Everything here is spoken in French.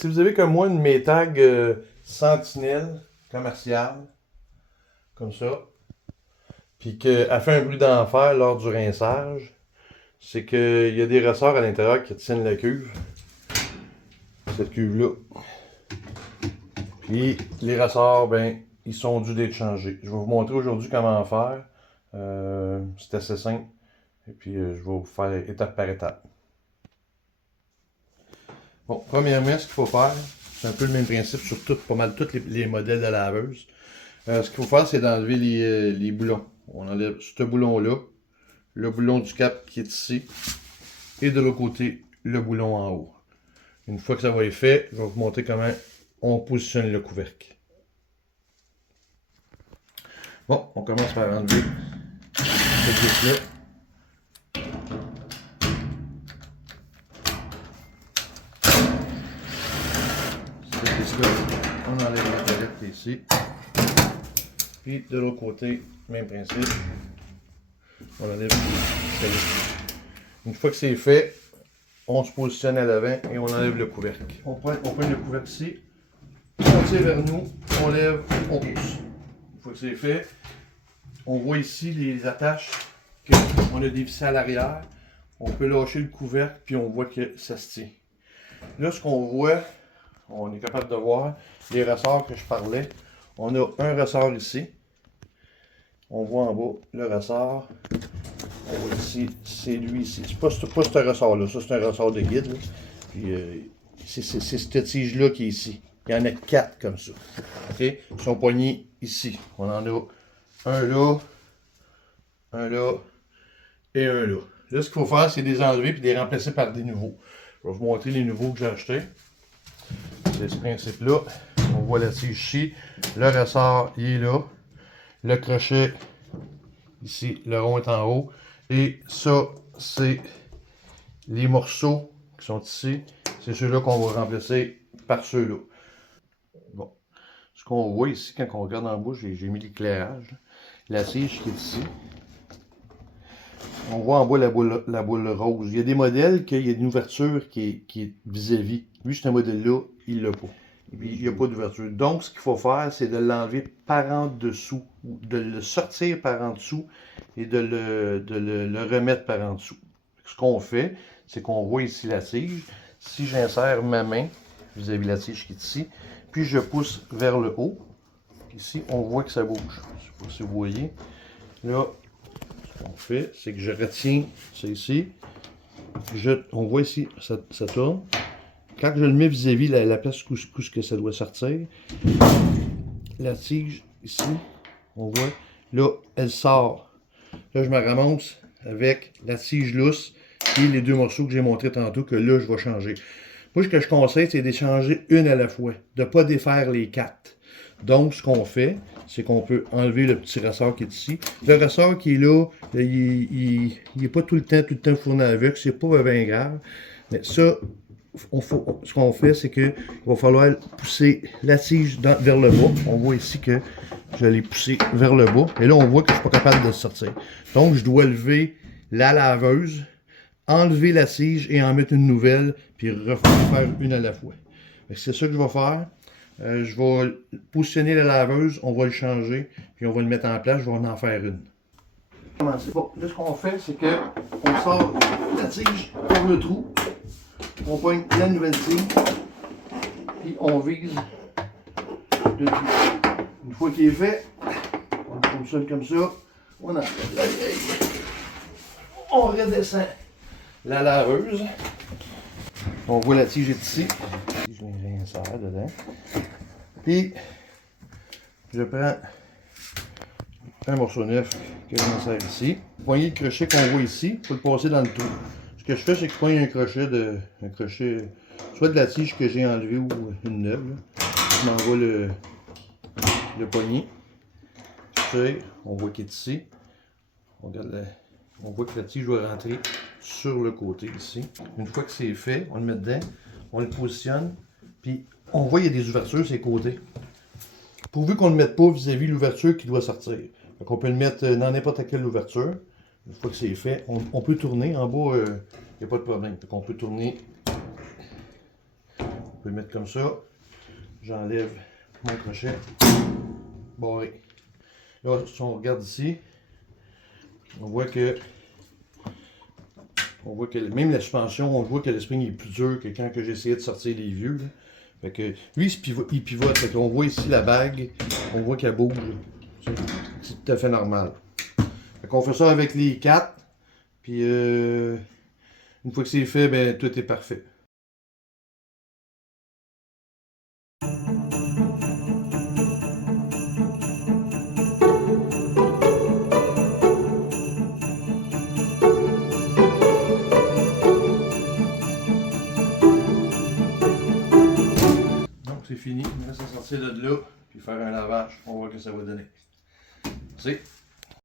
Si vous avez comme moi une Maytag Sentinelle commerciale, comme ça, puis qu'elle fait un bruit d'enfer lors du rinçage, c'est qu'il y a des ressorts à l'intérieur qui tiennent la cuve. Cette cuve-là. Puis les ressorts, ben, ils sont dus d'être changés. Je vais vous montrer aujourd'hui comment faire. C'est assez simple. Et puis je vais vous faire étape par étape. Bon, premièrement, ce qu'il faut faire, c'est un peu le même principe sur pas mal tous les modèles de laveuse. Ce qu'il faut faire, c'est d'enlever les boulons. On enlève ce boulon-là, le boulon du cap qui est ici, et de l'autre côté, le boulon en haut. Une fois que ça va être fait, je vais vous montrer comment on positionne le couvercle. Bon, on commence par enlever cette vis-là. Cette vis-là, on enlève la palette ici. Puis de l'autre côté, même principe. On enlève celle-là. Une fois que c'est fait, on se positionne à l'avant et on enlève le couvercle. On prend le couvercle ici, on tire vers nous, on lève, on pousse. Une fois que c'est fait, on voit ici les attaches qu'on a dévissées à l'arrière. On peut lâcher le couvercle puis on voit que ça se tient. Là, ce qu'on voit, on est capable de voir les ressorts que je parlais. On a un ressort ici. On voit en bas le ressort. On voit ici, c'est lui ici. C'est pas ce ressort-là, ça c'est un ressort de guide. Là. Puis c'est cette tige-là qui est ici. Il y en a 4 comme ça. Okay? Ils sont poignés ici. On en a un là et un là. Là, ce qu'il faut faire, c'est les enlever et les remplacer par des nouveaux. Je vais vous montrer les nouveaux que j'ai achetés. C'est ce principe-là. On voit la tige ici. Le ressort, il est là. Le crochet, ici, le rond est en haut. Et ça, c'est les morceaux qui sont ici. C'est ceux-là qu'on va remplacer par ceux-là. Bon. Ce qu'on voit ici, quand on regarde en bas, j'ai mis l'éclairage. La tige qui est ici. On voit en bas la boule rose. Il y a des modèles qu'il y a une ouverture qui est vis-à-vis. Lui, ce modèle-là, il l'a pas. Et puis, il n'y a pas d'ouverture. Donc, ce qu'il faut faire, c'est de l'enlever par en dessous, ou de le sortir par en dessous et de le remettre par en dessous. Ce qu'on fait, c'est qu'on voit ici la tige. Si j'insère ma main vis-à-vis la tige qui est ici, puis je pousse vers le haut, ici, on voit que ça bouge. Je ne sais pas si vous voyez. Là, ce qu'on fait, c'est que je retiens ça ici. On voit ici, ça tourne. Quand je le mets vis-à-vis la place où que ça doit sortir, la tige ici, on voit, là, elle sort. Là, je me ramasse avec la tige lousse et les deux morceaux que j'ai montrés tantôt, que là, je vais changer. Moi, ce que je conseille, c'est d'échanger une à la fois, de ne pas défaire les 4. Donc, ce qu'on fait, c'est qu'on peut enlever le petit ressort qui est ici. Le ressort qui est là, il n'est pas tout le temps fourni avec, c'est pas bien grave. Mais ça, ce qu'on fait, c'est qu'il va falloir pousser la tige vers le bas. On voit ici que je l'ai poussé vers le bas. Et là, on voit que je ne suis pas capable de sortir. Donc, je dois lever la laveuse, enlever la tige et en mettre une nouvelle, puis refaire une à la fois. C'est ça que je vais faire. Je vais positionner la laveuse, on va le changer, puis on va le mettre en place, je vais en faire une. Bon, là, ce qu'on fait, c'est qu'on sort la tige par le trou. On pogne la nouvelle tige, puis on vise le trou. Une fois qu'il est fait, on le positionne comme ça, on enlève la vieille. On redescend la laveuse. On voit la tige est ici. Je l'insère dedans. Puis, je prends un morceau neuf que j'insère ici. Poignée de crochet qu'on voit ici, il faut le passer dans le trou. Ce que je fais, c'est que je poigne un crochet, soit de la tige que j'ai enlevé ou une neuve. Là. Je m'envoie le poignet. Je tire, on voit qu'il est ici. On voit que la tige doit rentrer sur le côté ici. Une fois que c'est fait, on le met dedans, on le positionne, puis on voit qu'il y a des ouvertures sur les côtés. Pourvu qu'on ne le mette pas vis-à-vis l'ouverture qui doit sortir. Donc on peut le mettre dans n'importe quelle ouverture. Une fois que c'est fait, on peut tourner. En bas, il n'y a pas de problème. Donc on peut tourner On peut le mettre comme ça. J'enlève mon crochet. Barré. Là, si on regarde ici, on voit que même la suspension, on voit que le spring est plus dur que quand j'ai essayé de sortir les vieux. Là. Fait que lui, il pivote. Fait qu'on voit ici la bague, on voit qu'elle bouge. C'est tout à fait normal. Fait qu'on fait ça avec les 4. Puis une fois que c'est fait, ben tout est parfait. Donc c'est fini, on va sortir de là, puis faire un lavage, on va voir ce que ça va donner. C'est